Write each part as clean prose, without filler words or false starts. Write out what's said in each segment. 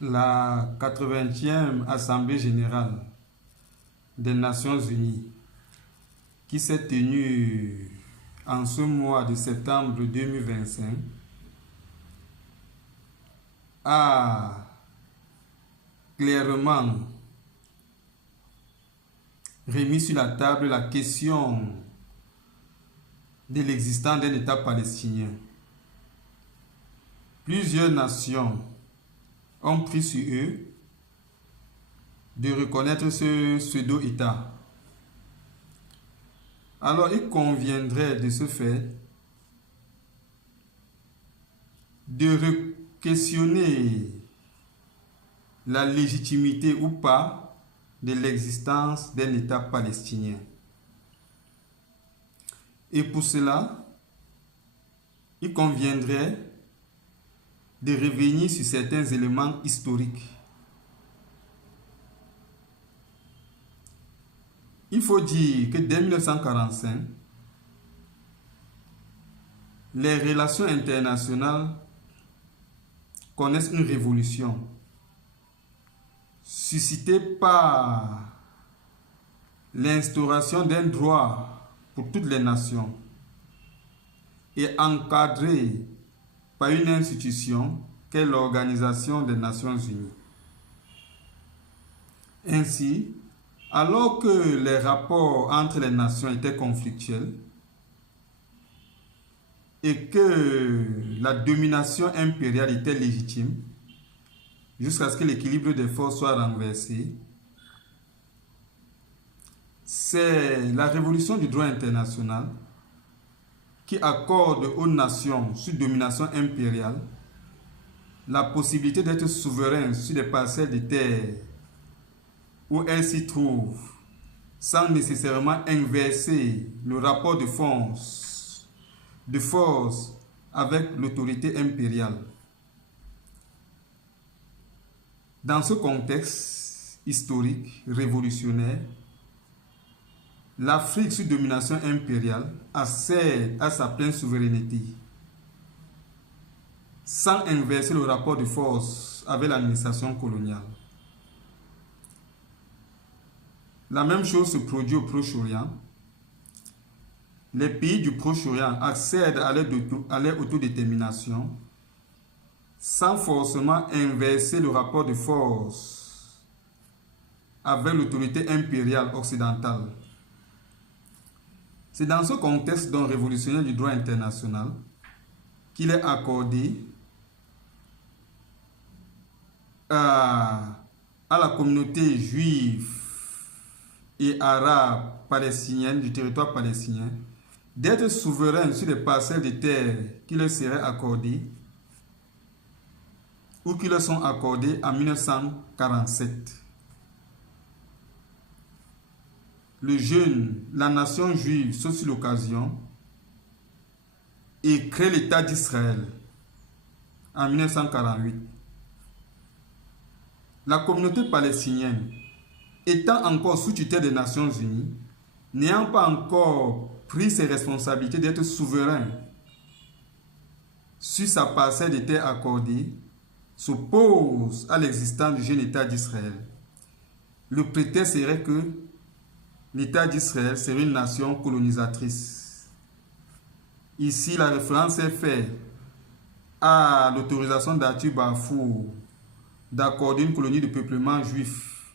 La 80e Assemblée générale des Nations unies qui s'est tenue en ce mois de septembre 2025 a clairement remis sur la table la question de l'existence d'un État palestinien. Plusieurs nations ont pris sur eux de reconnaître ce pseudo-État. Alors il conviendrait de ce fait de questionner la légitimité ou pas de l'existence d'un État palestinien. Et pour cela, il conviendrait de revenir sur certains éléments historiques. Il faut dire que dès 1945, les relations internationales connaissent une révolution suscitée par l'instauration d'un droit pour toutes les nations et encadrée par une institution qu'est l'Organisation des Nations Unies. Ainsi, alors que les rapports entre les nations étaient conflictuels et que la domination impériale était légitime, jusqu'à ce que l'équilibre des forces soit renversé, c'est la révolution du droit international qui accorde aux nations sous domination impériale la possibilité d'être souveraines sur des parcelles de terre où elles s'y trouvent, sans nécessairement inverser le rapport de force avec l'autorité impériale. Dans ce contexte historique révolutionnaire, l'Afrique sous domination impériale accède à sa pleine souveraineté, sans inverser le rapport de force avec l'administration coloniale. La même chose se produit au Proche-Orient. Les pays du Proche-Orient accèdent à leur autodétermination sans forcément inverser le rapport de force avec l'autorité impériale occidentale. C'est dans ce contexte donc révolutionnaire du droit international qu'il est accordé à la communauté juive et arabe palestinienne du territoire palestinien d'être souveraine sur les parcelles de terre qui leur seraient accordées ou qui leur sont accordées en 1947. La nation juive saute sur l'occasion et crée l'État d'Israël en 1948. La communauté palestinienne, étant encore sous tutelle des Nations Unies, n'ayant pas encore pris ses responsabilités d'être souverain sur sa parcelle de terre accordée, s'oppose à l'existence du jeune État d'Israël. Le prétexte serait que l'État d'Israël serait une nation colonisatrice. Ici, la référence est faite à l'autorisation d'Arthur Balfour d'accorder une colonie de peuplement juif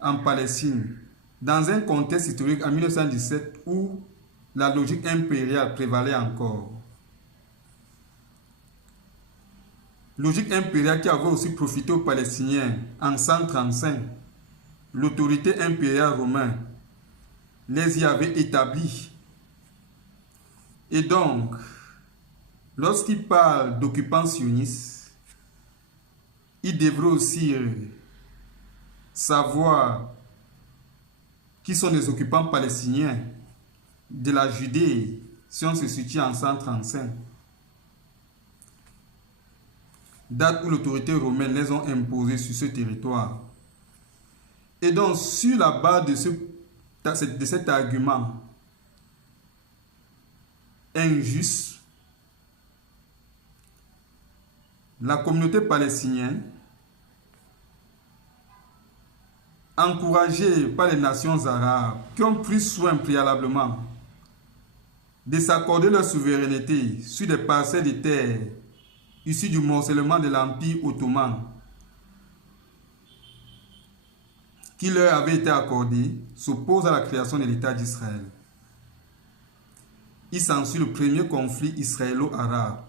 en Palestine, dans un contexte historique en 1917 où la logique impériale prévalait encore. Logique impériale qui avait aussi profité aux Palestiniens en 135. L'autorité impériale romaine les y avait établis. Et donc, lorsqu'il parle d'occupants sionistes, il devrait aussi savoir qui sont les occupants palestiniens de la Judée si on se situe en 135. Date où l'autorité romaine les ont imposés sur ce territoire. Et donc, sur la base de cet argument injuste, la communauté palestinienne, encouragée par les nations arabes qui ont pris soin préalablement de s'accorder leur souveraineté sur des parcelles de terre issues du morcellement de l'Empire ottoman qui leur avait été accordé, s'oppose à la création de l'État d'Israël. Il s'ensuit le premier conflit israélo-arabe.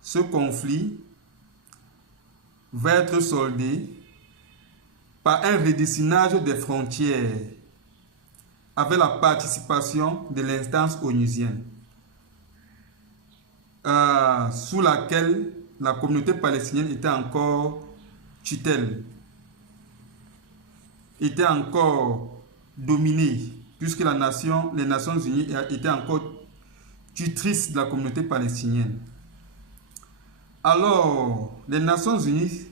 Ce conflit va être soldé par un redessinage des frontières avec la participation de l'instance onusienne, sous laquelle la communauté palestinienne était encore tutelle, était encore dominée, puisque les Nations Unies étaient encore tutrices de la communauté palestinienne. Alors, les Nations Unies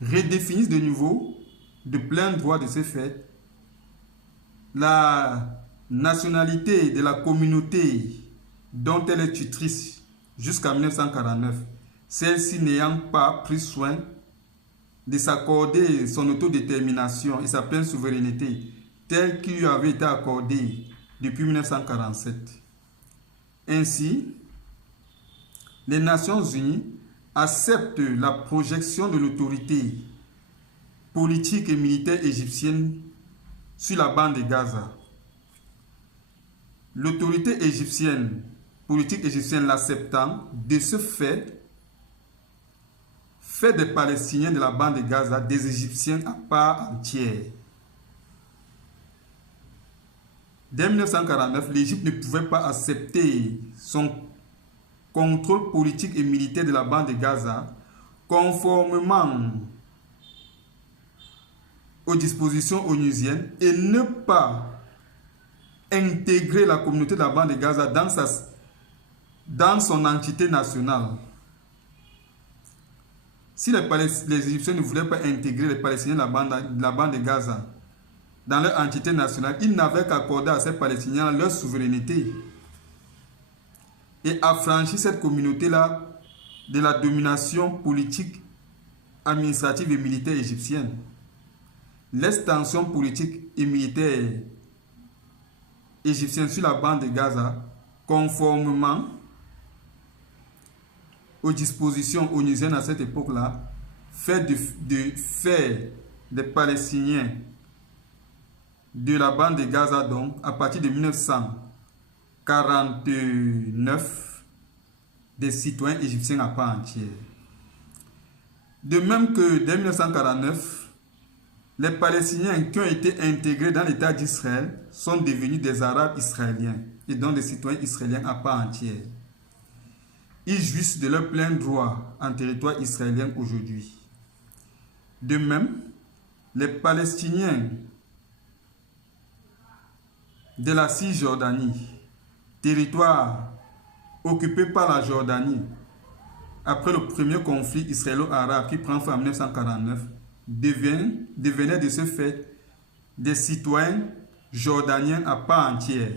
redéfinissent de nouveau, de plein droit de ce fait, la nationalité de la communauté dont elle est tutrice jusqu'en 1949, celle-ci n'ayant pas pris soin de s'accorder son autodétermination et sa pleine souveraineté telle qui lui avait été accordée depuis 1947. Ainsi, les Nations Unies acceptent la projection de l'autorité politique et militaire égyptienne sur la bande de Gaza. L'autorité égyptienne, politique égyptienne l'acceptant, de ce fait des Palestiniens de la bande de Gaza des Égyptiens à part entière. Dès 1949, l'Égypte ne pouvait pas accepter son contrôle politique et militaire de la bande de Gaza conformément aux dispositions onusiennes et ne pas intégrer la communauté de la bande de Gaza dans son entité nationale. Si les Égyptiens ne voulaient pas intégrer les Palestiniens de la bande de Gaza dans leur entité nationale, ils n'avaient qu'à accorder à ces Palestiniens leur souveraineté et affranchir cette communauté-là de la domination politique, administrative et militaire égyptienne. L'extension politique et militaire égyptienne sur la bande de Gaza, conformément aux dispositions onusiennes à cette époque-là, fait des Palestiniens de la bande de Gaza, donc, à partir de 1949, des citoyens égyptiens à part entière. De même que dès 1949, les Palestiniens qui ont été intégrés dans l'État d'Israël sont devenus des Arabes israéliens et donc des citoyens israéliens à part entière. Ils jouissent de leur plein droit en territoire israélien aujourd'hui. De même, les Palestiniens de la Cisjordanie, territoire occupé par la Jordanie, après le premier conflit israélo-arabe qui prend fin en 1949, devenaient de ce fait des citoyens jordaniens à part entière.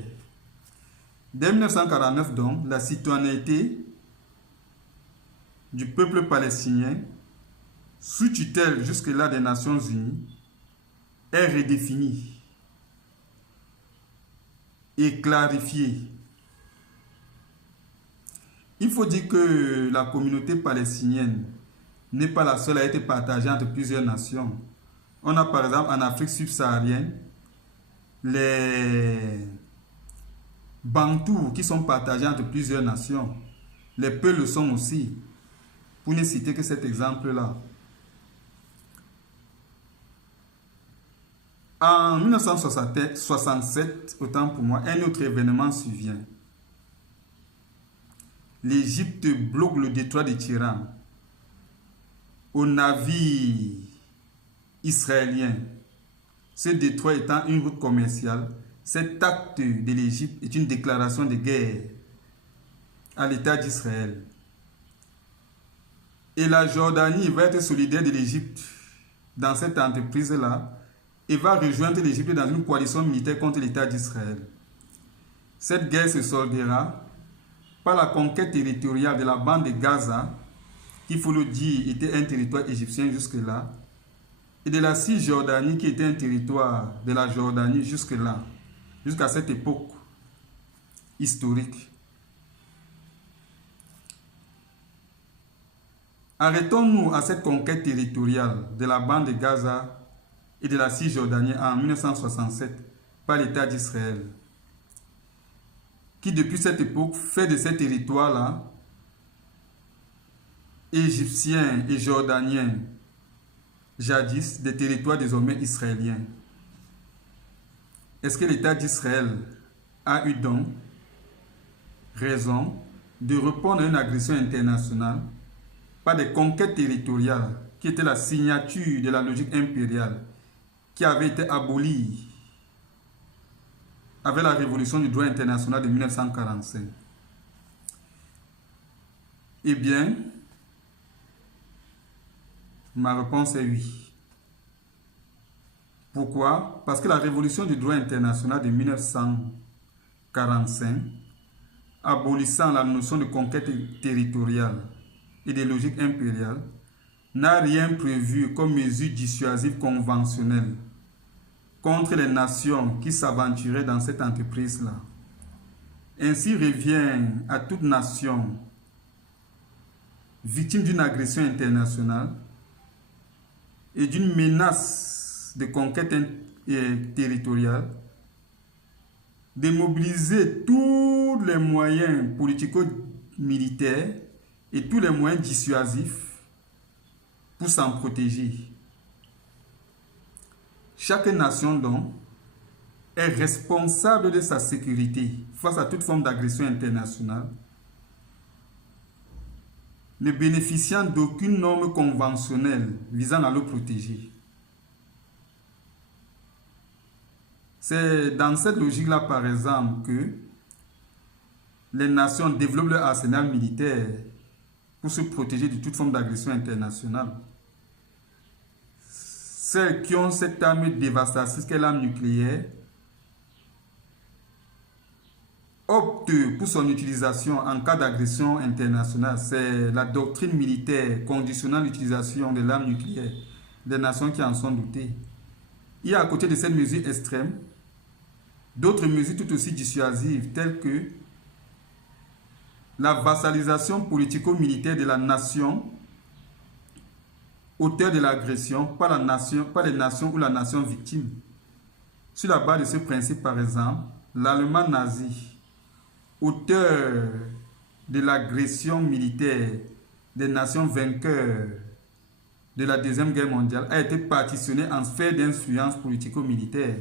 Dès 1949, donc, la citoyenneté du peuple palestinien, sous tutelle jusque-là des Nations Unies, est redéfinie et clarifiée. Il faut dire que la communauté palestinienne n'est pas la seule à être partagée entre plusieurs nations. On a par exemple en Afrique subsaharienne les Bantous qui sont partagés entre plusieurs nations. Les Peuls le sont aussi, pour ne citer que cet exemple-là. En 1967, autant pour moi, un autre événement survient. L'Égypte bloque le détroit de Tiran aux navires israéliens. Ce détroit étant une route commerciale, cet acte de l'Égypte est une déclaration de guerre à l'État d'Israël. Et la Jordanie va être solidaire de l'Égypte dans cette entreprise-là et va rejoindre l'Égypte dans une coalition militaire contre l'État d'Israël. Cette guerre se soldera par la conquête territoriale de la bande de Gaza qui, il faut le dire, était un territoire égyptien jusque-là, et de la Cisjordanie, qui était un territoire de la Jordanie jusque-là, jusqu'à cette époque historique. Arrêtons-nous à cette conquête territoriale de la bande de Gaza et de la Cisjordanie en 1967 par l'État d'Israël, qui depuis cette époque fait de ces territoires-là, égyptiens et jordaniens, jadis des territoires désormais israéliens. Est-ce que l'État d'Israël a eu donc raison de répondre à une agression internationale par des conquêtes territoriales qui étaient la signature de la logique impériale qui avait été abolie avec la révolution du droit international de 1945? Eh bien, ma réponse est oui. Pourquoi? Parce que la révolution du droit international de 1945, abolissant la notion de conquête territoriale et de logique impériale, n'a rien prévu comme mesure dissuasive conventionnelle contre les nations qui s'aventuraient dans cette entreprise-là. Ainsi revient à toute nation victime d'une agression internationale et d'une menace de conquête territoriale de mobiliser tous les moyens politico-militaires et tous les moyens dissuasifs pour s'en protéger. Chaque nation, donc, est responsable de sa sécurité face à toute forme d'agression internationale, ne bénéficiant d'aucune norme conventionnelle visant à le protéger. C'est dans cette logique-là, par exemple, que les nations développent leur arsenal militaire pour se protéger de toute forme d'agression internationale. Celles qui ont cette arme dévastatrice qu'est l'arme nucléaire optent pour son utilisation en cas d'agression internationale. C'est la doctrine militaire conditionnant l'utilisation de l'arme nucléaire des nations qui en sont dotées. Il y a à côté de cette mesure extrême d'autres mesures tout aussi dissuasives telles que la vassalisation politico-militaire de la nation auteur de l'agression par les nations ou la nation victime. Sur la base de ce principe, par exemple, l'Allemagne nazi, auteur de l'agression militaire des nations vainqueurs de la Deuxième Guerre mondiale, a été partitionné en sphères d'influence politico-militaire.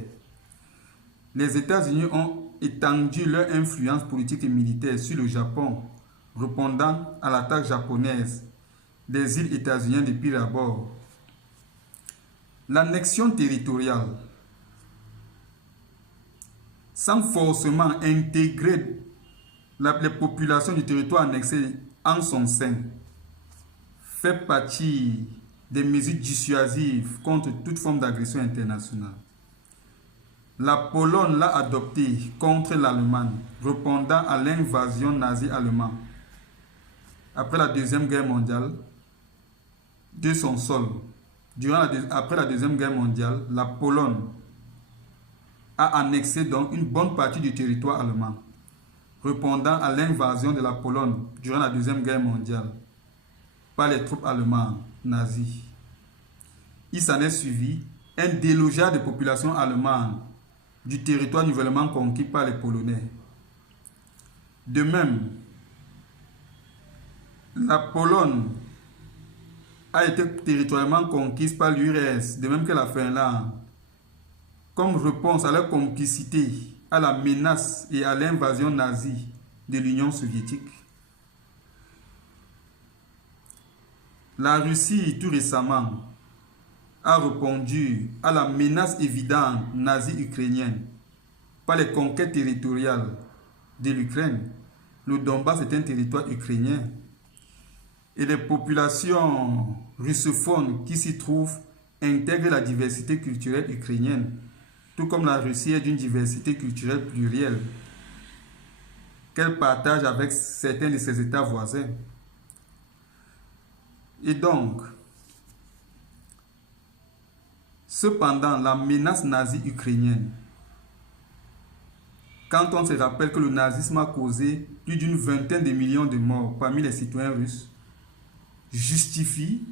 Les États-Unis ont étendu leur influence politique et militaire sur le Japon, répondant à l'attaque japonaise des îles états-uniennes de Pearl Harbor. L'annexion territoriale, sans forcément intégrer les populations du territoire annexé en son sein, fait partie des mesures dissuasives contre toute forme d'agression internationale. La Pologne l'a adoptée contre l'Allemagne, répondant à l'invasion nazie allemande après la Deuxième Guerre mondiale de son sol. Après la Deuxième Guerre mondiale, la Pologne a annexé donc une bonne partie du territoire allemand, répondant à l'invasion de la Pologne durant la Deuxième Guerre mondiale par les troupes allemandes nazies. Il s'en est suivi un délogeage des populations allemandes du territoire nouvellement conquis par les Polonais. De même, la Pologne a été territorialement conquise par l'URSS, de même que la Finlande, comme réponse à leur complicité à la menace et à l'invasion nazie de l'Union soviétique. La Russie, tout récemment, a répondu à la menace évidente nazie-ukrainienne par les conquêtes territoriales de l'Ukraine. Le Donbass est un territoire ukrainien. Et les populations russophones qui s'y trouvent intègrent la diversité culturelle ukrainienne, tout comme la Russie est d'une diversité culturelle plurielle qu'elle partage avec certains de ses États voisins. Et donc, cependant, la menace nazie ukrainienne, quand on se rappelle que le nazisme a causé plus d'une vingtaine de millions de morts parmi les citoyens russes, justifie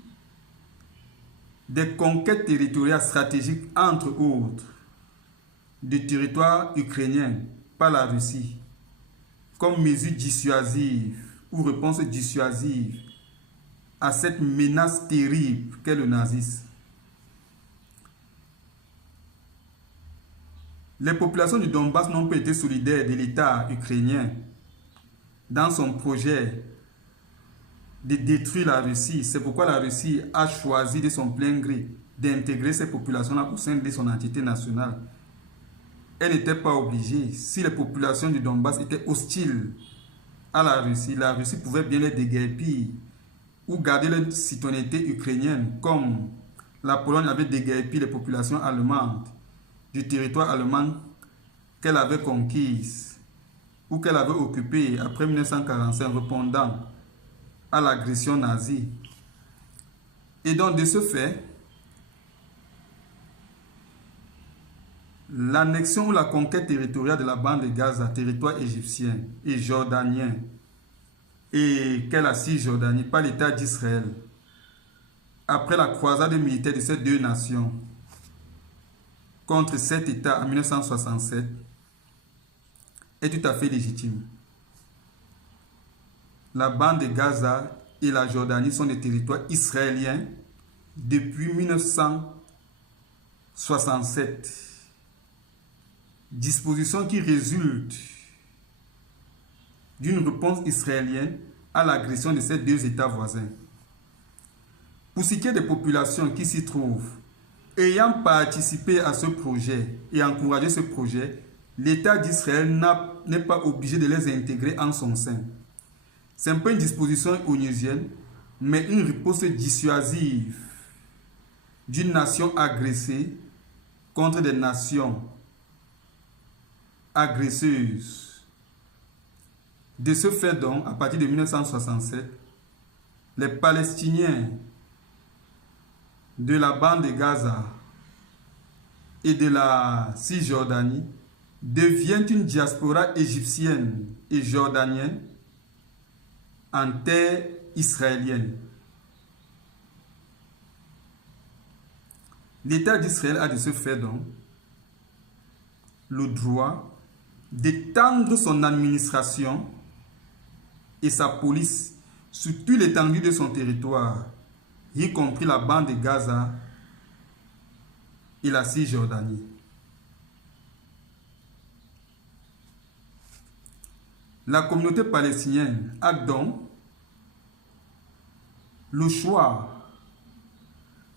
des conquêtes territoriales stratégiques, entre autres, de territoires ukrainiens par la Russie, comme mesure dissuasive ou réponse dissuasive à cette menace terrible qu'est le nazisme. Les populations du Donbass n'ont pas été solidaires de l'État ukrainien dans son projet de détruire la Russie. C'est pourquoi la Russie a choisi de son plein gré d'intégrer ces populations-là au sein de son entité nationale. Elle n'était pas obligée. Si les populations du Donbass étaient hostiles à la Russie pouvait bien les déguerpir ou garder leur citoyenneté ukrainienne, comme la Pologne avait déguerpi les populations allemandes du territoire allemand qu'elle avait conquise ou qu'elle avait occupé après 1945, répondant à l'agression nazie. Et donc, de ce fait, l'annexion ou la conquête territoriale de la bande de Gaza, territoire égyptien et jordanien, et qu'est la Cisjordanie par l'État d'Israël, après la croisade militaire de ces deux nations contre cet État en 1967, est tout à fait légitime. La bande de Gaza et la Jordanie sont des territoires israéliens depuis 1967. Disposition qui résulte d'une réponse israélienne à l'agression de ces deux États voisins. Pour ce qui est des populations qui s'y trouvent, ayant participé à ce projet et encouragé ce projet, l'État d'Israël n'est pas obligé de les intégrer en son sein. Ce n'est pas une disposition onusienne, mais une riposte dissuasive d'une nation agressée contre des nations agresseuses. De ce fait donc, à partir de 1967, les Palestiniens de la bande de Gaza et de la Cisjordanie deviennent une diaspora égyptienne et jordanienne en terre israélienne. L'État d'Israël a de ce fait donc le droit d'étendre son administration et sa police sur toute l'étendue de son territoire, y compris la bande de Gaza et la Cisjordanie. La communauté palestinienne a donc le choix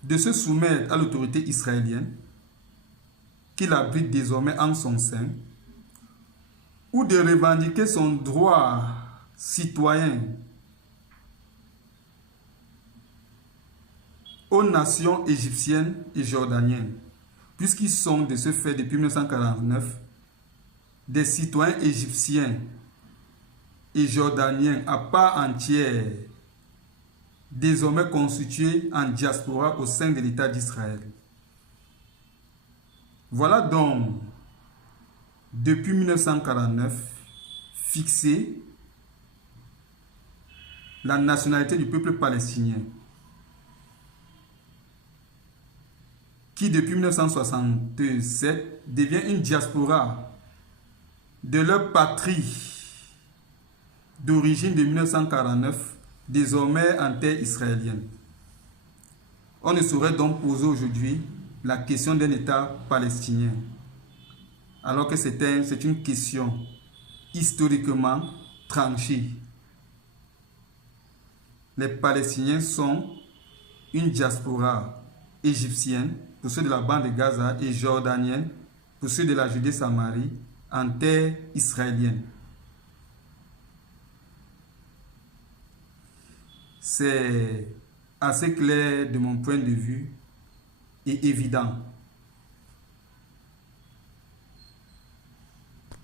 de se soumettre à l'autorité israélienne, qui l'abrite désormais en son sein, ou de revendiquer son droit citoyen aux nations égyptiennes et jordaniennes, puisqu'ils sont de ce fait depuis 1949 des citoyens égyptiens et jordaniens à part entière, désormais constitués en diaspora au sein de l'État d'Israël. Voilà donc, depuis 1949, fixé la nationalité du peuple palestinien, qui depuis 1967 devient une diaspora de leur patrie d'origine de 1949, désormais en terre israélienne. On ne saurait donc poser aujourd'hui la question d'un État palestinien, alors que c'est une question historiquement tranchée. Les Palestiniens sont une diaspora égyptienne pour ceux de la bande de Gaza et jordanienne pour ceux de la Judée-Samarie en terre israélienne. C'est assez clair de mon point de vue et évident.